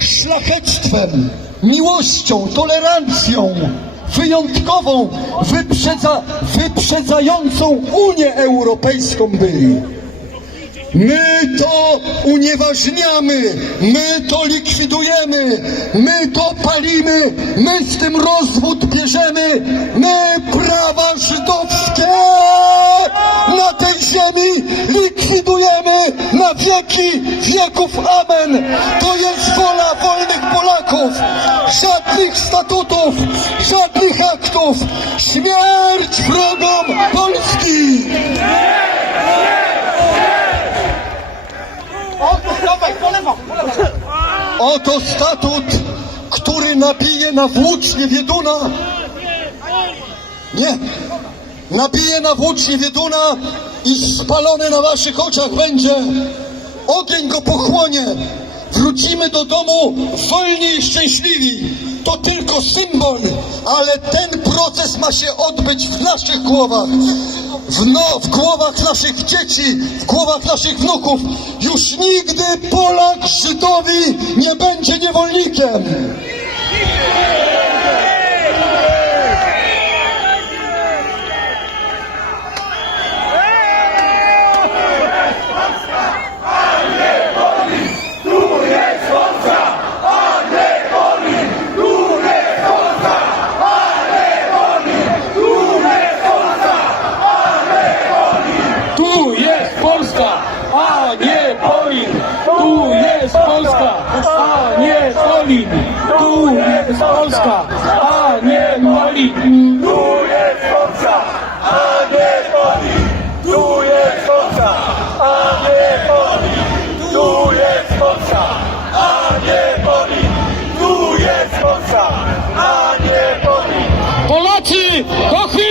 szlachectwem, miłością, tolerancją, wyjątkową, wyprzedza, wyprzedzającą Unię Europejską byli. My to unieważniamy, my to likwidujemy, my to palimy, my z tym rozwód bierzemy, my wieki wieków. Amen. To jest wola wolnych Polaków. Żadnych statutów, żadnych aktów. Śmierć wrogom Polski! Oto statut, który nabije na włócznie Wieduna. Nie. Nabije na włócznie Wieduna i spalony na waszych oczach będzie. Ogień go pochłonie. Wrócimy do domu wolni i szczęśliwi. To tylko symbol, ale ten proces ma się odbyć w naszych głowach. W, no, w głowach naszych dzieci, w głowach naszych wnuków. Już nigdy Polak Żydowi nie będzie niewolnikiem. nie Polin, tu jest Polska, a nie Polin, tu jest Polska, a nie Polin, tu jest Polska, a nie Polin, tu jest Polska, a nie Polin, tu jest Polska, a nie Polin, tu jest Polska, a nie Polin. Polacy, do!